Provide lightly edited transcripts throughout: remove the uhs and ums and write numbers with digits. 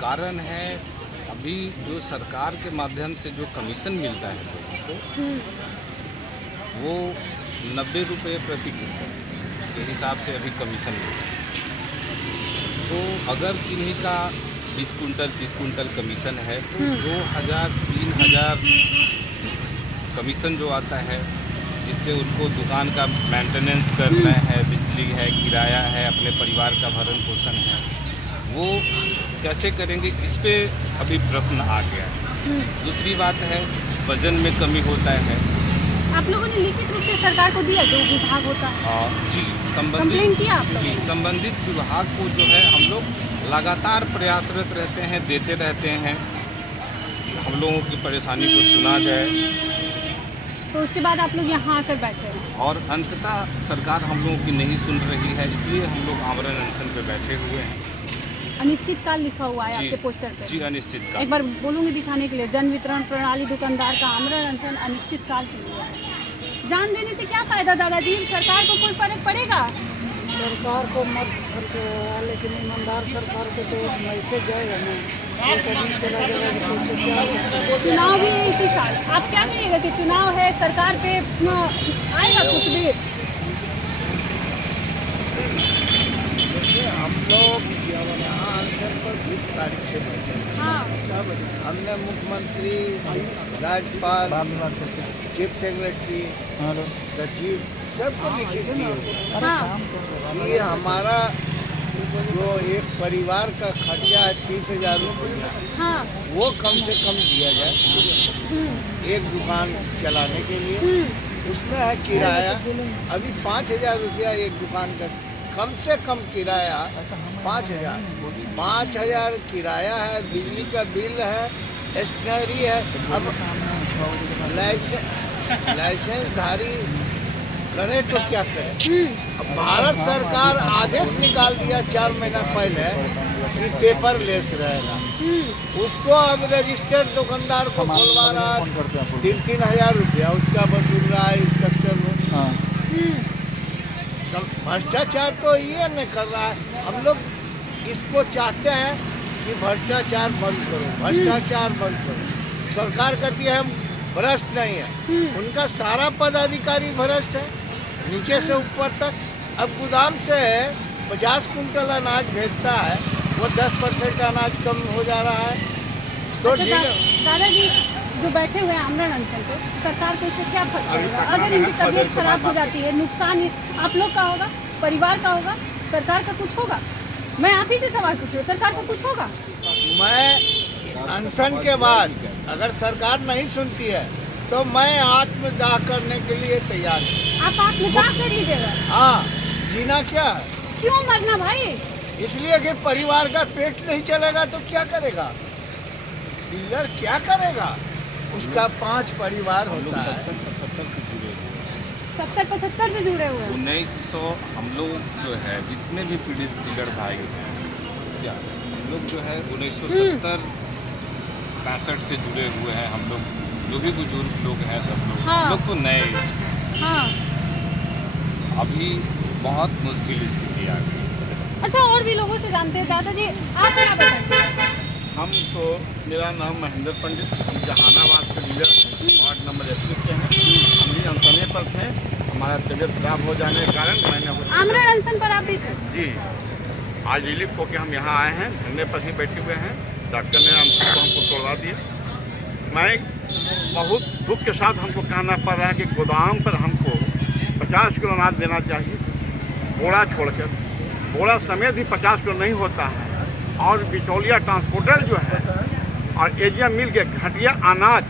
कारण है अभी जो सरकार के माध्यम से जो कमीशन मिलता है लोगों को वो 90 रुपये प्रति क्विंटल के हिसाब से अभी कमीशन मिलता है। तो अगर किन्हीं का 20 कुंटल 30 कुंटल कमीशन है तो 2000-3000 कमीशन जो आता है, जिससे उनको दुकान का मेंटेनेंस करना है, बिजली है, किराया है, अपने परिवार का भरण पोषण है, वो कैसे करेंगे, इस पे अभी प्रश्न आ गया है। दूसरी बात है वजन में कमी होता है। आप लोगों ने लिखित रूप से सरकार को दिया, जो विभाग होता है? जी, कंप्लेन किया आप लोगों ने? संबंधित विभाग को जो है हम लोग लगातार प्रयासरत रहते हैं, देते रहते हैं कि हम लोगों की परेशानी को सुना जाए। तो उसके बाद आप लोग यहाँ आकर बैठे हैं और अंततः सरकार हम लोगों की नहीं सुन रही है, इसलिए हम लोग आमरण अनशन पे बैठे हुए हैं। अनिश्चित काल लिखा हुआ है आपके पोस्टर पे। जी, अनिश्चित काल। एक बार बोलूँगी दिखाने के लिए, जन वितरण प्रणाली दुकानदार का आमरण अनशन अनिश्चित काल के लिए है। जान देने से क्या फायदा दादाजी, सरकार को कोई फर्क पड़ेगा? सरकार को मत फर्क होगा, लेकिन ईमानदार सरकार को तो मैसेज जाएगा ना, एक आदमी चला जाएगा तो उससे क्या होगा? चुनाव भी है इसी साल, आप क्या कहिएगा कि चुनाव है, सरकार पे आएगा कुछ भी? हम लोग यहाँ अनशन पर 20 तारीख से बैठे हैं। हाँ, हमने मुख्यमंत्री, राज्यपाल, चीफ सेक्रेटरी, सचिव सबको लिखित दिए हाँ, कि हमारा जो एक परिवार का खर्चा है 30,000 रुपया, हाँ, वो कम से कम दिया जाए एक दुकान चलाने के लिए। उसमें है किराया, अभी 5,000 रुपया एक दुकान का कम से कम किराया 5,000 किराया है, बिजली का बिल है, स्टेशनरी है। अब लाइसेंस धारी करे तो क्या करे? अब भारत सरकार आदेश निकाल दिया 4 महीना पहले कि पेपरलेस रहेगा, उसको अब रजिस्टर्ड दुकानदार को खुलवा रहा है 3-3 हज़ार रुपया उसका वसूल रहा है इंस्पेक्टर लोग। भ्रष्टाचार तो ये नहीं कर रहा है। हम लोग इसको चाहते हैं कि भ्रष्टाचार बंद करो, भ्रष्टाचार बंद करो। सरकार कहती है हम भ्रष्ट नहीं है, उनका सारा पदाधिकारी भ्रष्ट है नीचे से ऊपर तक। अब गोदाम से 50 कुंटल अनाज भेजता है, वो 10% अनाज कम हो जा रहा है। तो दादाजी जो बैठे हुए हैं आमरण अनशन पे, सरकार को इससे क्या फर्क पड़ेगा? अगर इनकी तबीयत खराब हो जाती है, नुकसान आप लोग का होगा, परिवार का होगा, सरकार का कुछ होगा? मैं आप ही से सवाल पूछ रही हूँ, सरकार को कुछ होगा? मैं अनशन के बाद अगर सरकार नहीं सुनती है तो मैं आत्मदाह करने के लिए तैयार हूँ। आप आत्मदाह कर लीजिएगा। हाँ, जीना क्या है? क्यों मरना भाई? इसलिए कि परिवार का पेट नहीं चलेगा तो क्या करेगा? डीलर क्या करेगा? उसका 5 परिवार होता है। 70-75 से जुड़े हुए हैं। 1900 हम लोग जो है जितने भी पीड़ित डीलर भाई हैं, क्या हम लोग जो है 1970-65 से जुड़े हुए हैं। हम लोग जो भी बुजुर्ग लोग हैं सब लोग, हाँ। हम लोग तो नए एज के हैं। हाँ, अभी बहुत मुश्किल स्थिति आ गई। अच्छा, और भी लोगों से जानते हैं दादाजी, आप क्या बताएंगे? हम तो, मेरा नाम महेंद्र पंडित, हम जहानाबाद के डीलर वार्ड नंबर 31 के हैं। हम भी अनशने पर थे, हमारा तबीयत खराब हो जाने के कारण मैंने आमरण अनशन पर आप भी थे? जी, आज रिलीफ होके हम यहाँ आए हैं, धरने पर ही बैठे हुए हैं। डॉक्टर ने हमको तोड़वा दिया। मैं बहुत दुख के साथ हमको कहना पड़ रहा है कि गोदाम पर हमको 50 किलो अनाज देना चाहिए, बोरा छोड़कर। बोरा समेत ही 50 किलो नहीं होता है, और बिचौलिया ट्रांसपोर्टर जो है और एजीएम मिल के घटिया अनाज,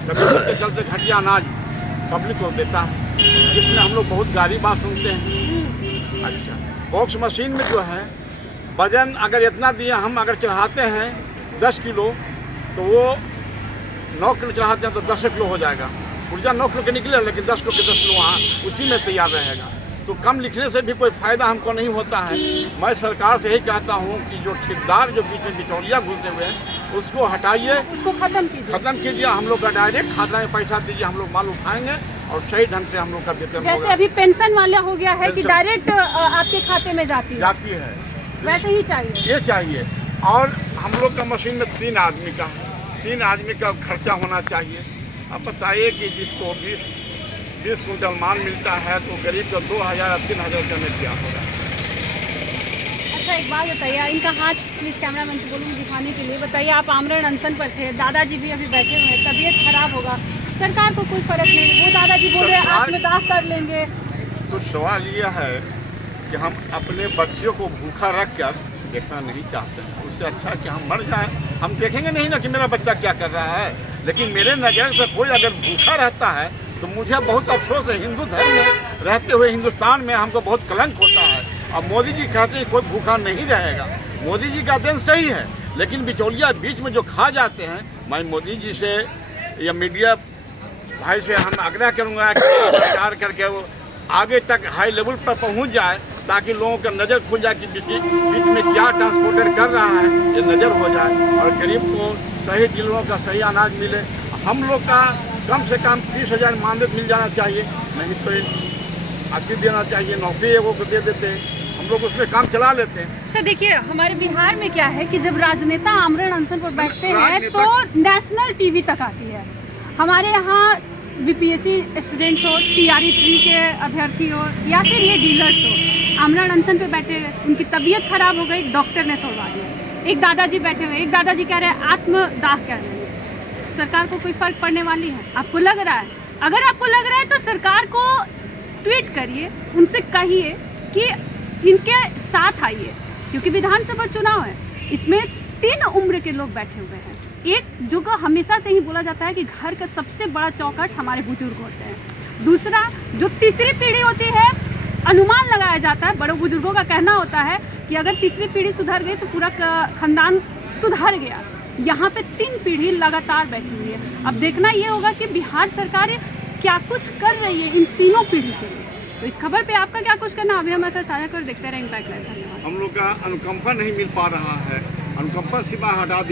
के चलते घटिया अनाज पब्लिक को देता है, जिसमें हम लोग बहुत गाली बात सुनते हैं। अच्छा, बॉक्स मशीन में जो है वजन अगर इतना दिया, हम अगर चढ़ाते हैं 10 किलो तो वो 9 किलो चढ़ाते हैं तो 10 किलो हो जाएगा। ऊर्जा 9 किलो के निकले, लेकिन 10 किलो के 10 किलो वहाँ उसी में तैयार रहेगा। तो कम लिखने से भी कोई फ़ायदा हमको नहीं होता है। मैं सरकार से यही कहता हूँ कि जो ठेकेदार जो बीच में बिचौलिया घुसे हुए हैं उसको हटाइए, उसको खत्म कीजिए। हम लोग का डायरेक्ट खाता में पैसा दीजिए, हम लोग माल उठाएंगे और सही ढंग से हम लोग का वेतन जैसे होगा। अभी पेंशन वाला हो गया है कि डायरेक्ट आपके खाते में जाती है, जाती है, वैसे ही चाहिए। ये चाहिए। और हम लोग का मशीन में 3 आदमी का है, 3 आदमी का खर्चा होना चाहिए। अब बताइए कि जिसको 20 कुंटल माल मिलता है तो गरीब का 2000 3000 का में क्या होगा। अच्छा एक बात बताइए, इनका हाथ प्लीज कैमरामैन को बोलूँ दिखाने के लिए। बताइए, आप आमरण अनशन पर थे, दादाजी भी अभी बैठे हुए हैं, तबीयत खराब होगा, सरकार को कोई फर्क नहीं, वो दादाजी बोल रहे हैं आत्मदाह कर लेंगे। तो सवाल यह है कि हम अपने बच्चों को भूखा रख कर देखना नहीं चाहते, उससे अच्छा कि हम मर जाएं। हम देखेंगे नहीं ना कि मेरा बच्चा क्या कर रहा है, लेकिन मेरे नज़र से कोई अगर भूखा रहता है तो मुझे बहुत अफसोस है। हिंदू धर्म में रहते हुए हिंदुस्तान में हमको बहुत कलंक होता है। अब मोदी जी कहते हैं कोई भूखा नहीं रहेगा, मोदी जी का दिन सही है, लेकिन बिचौलिया बीच में जो खा जाते हैं, मैं मोदी जी से या मीडिया भाई से हम आग्रह करूँगा कि प्रचार करके वो आगे तक हाई लेवल पर पहुंच जाए, ताकि लोगों का नज़र खुल जाए कि बीच में क्या ट्रांसपोर्टर कर रहा है, ये नज़र हो जाए और गरीब को सही डिलरों का सही अनाज मिले। हम लोग का कम से कम 30,000 मानदेय मिल जाना चाहिए, नहीं तो अच्छी देना चाहिए, नौकरी वो को दे देते हैं, हम लोग उसमें काम चला लेते हैं। अच्छा देखिए, हमारे बिहार में क्या है कि जब राजनेता आमरण अनशन पर बैठते हैं तो नेशनल टीवी तक आती है। हमारे यहाँ बीपीएससी स्टूडेंट्स हो, TRE 3 के अभ्यर्थी हो, या फिर ये डीलर्स हो, आमरण अनशन पे बैठे हुए, उनकी तबीयत खराब हो गई, डॉक्टर ने तोड़वा दिया। एक दादाजी बैठे हुए, एक दादाजी कह रहे हैं आत्मदाह कर रहे हैं। सरकार को कोई फर्क पड़ने वाली है? आपको लग रहा है? अगर आपको लग रहा है तो सरकार को ट्वीट करिए, उनसे कहिए कि इनके साथ आइए, क्योंकि विधानसभा चुनाव है, इसमें 3 उम्र के लोग बैठे हुए हैं। एक जो को हमेशा से ही बोला जाता है कि घर का सबसे बड़ा चौखट हमारे बुजुर्ग होते हैं। दूसरा, जो तीसरी पीढ़ी होती है, अनुमान लगाया जाता है, बड़े बुजुर्गों का कहना होता है कि अगर तीसरी पीढ़ी सुधर गई तो पूरा खानदान सुधर गया। यहाँ पे 3 पीढ़ी लगातार बैठी हुई है। अब देखना ये होगा कि बिहार सरकार क्या कुछ कर रही है इन तीनों पीढ़ी के लिए। तो इस खबर पे आपका क्या कुछ करना, अभी हम ऐसा साझा कर देखते रहें इम्पैक्ट लाइव। हम लोग का अनुकंपा नहीं मिल पा रहा है, अनुकंपा सीमा हटा